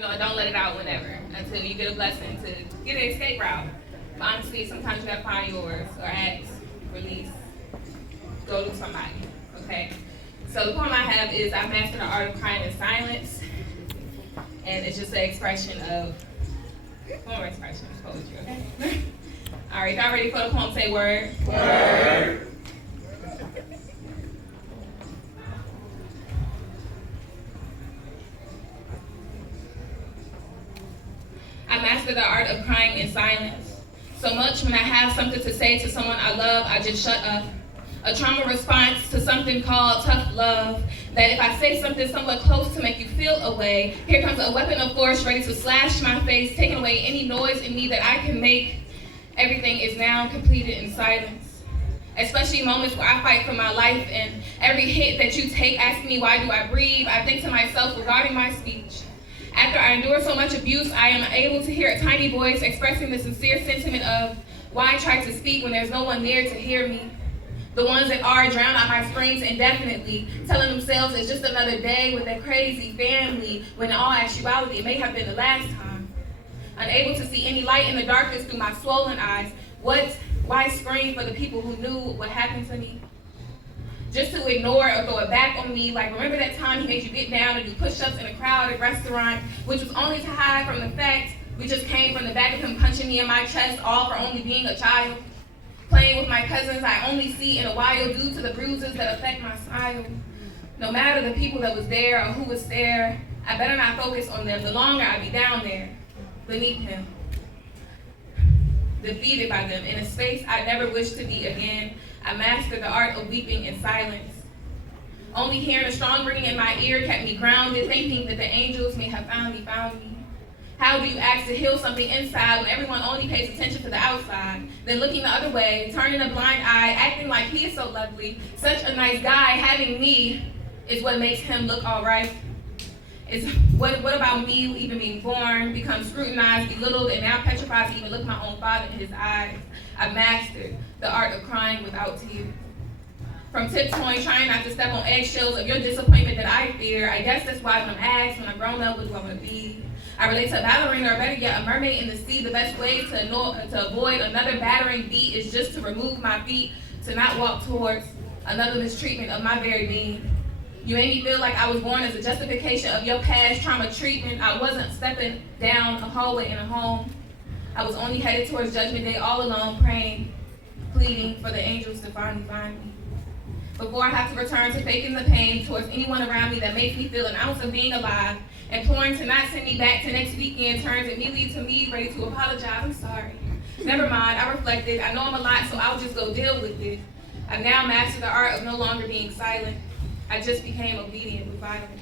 Don't let it out whenever until you get a blessing to get an escape route. But honestly, sometimes you gotta find yours or ask, release, go to somebody, okay? So the poem I have is I've mastered the art of crying in silence. And it's just an expression of, poem expression, it's poetry, okay? All right, y'all ready for the poem? Say word. Word. I master the art of crying in silence. So much when I have something to say to someone I love, I just shut up. A trauma response to something called tough love, that if I say something somewhat close to make you feel away, here comes a weapon of force ready to slash my face, taking away any noise in me that I can make. Everything is now completed in silence. Especially moments where I fight for my life, and every hit that you take asking me why do I breathe, I think to myself regarding my speech. After I endure so much abuse, I am able to hear a tiny voice expressing the sincere sentiment of why try to speak when there's no one there to hear me. The ones that are drown out my screams indefinitely, telling themselves it's just another day with a crazy family, when in all actuality it may have been the last time. Unable to see any light in the darkness through my swollen eyes, why scream for the people who knew what happened to me? Just to ignore or throw it back on me, like remember that time he made you get down and do push-ups in a crowded restaurant, which was only to hide from the fact we just came from the back of him punching me in my chest, all for only being a child. Playing with my cousins I only see in a while due to the bruises that affect my smile. No matter the people that was there or who was there, I better not focus on them. The longer I be down there, beneath him, defeated by them, in a space I never wish to be again. I mastered the art of weeping in silence. Only hearing a strong ringing in my ear kept me grounded, thinking that the angels may have finally found me. How do you ask to heal something inside when everyone only pays attention to the outside? Then looking the other way, turning a blind eye, acting like he is so lovely, such a nice guy, having me is what makes him look all right. What about me even being born, become scrutinized, belittled, and now petrified to even look my own father in his eyes? I've mastered the art of crying without tears. From tiptoeing, trying not to step on eggshells of your disappointment that I fear. I guess that's why when I'm asked when I'm grown up, what do I want to be? I relate to a ballerina, or better yet, a mermaid in the sea. The best way to avoid another battering beat is just to remove my feet, to not walk towards another mistreatment of my very being. You made me feel like I was born as a justification of your past trauma treatment. I wasn't stepping down a hallway in a home. I was only headed towards Judgment Day all alone, praying, pleading for the angels to finally find me. Before I have to return to faking the pain towards anyone around me that makes me feel an ounce of being alive, imploring to not send me back to next weekend turns immediately to me ready to apologize. I'm sorry. Never mind, I reflected. I know I'm a lot, so I'll just go deal with it. I've now mastered the art of no longer being silent. I just became obedient with violence.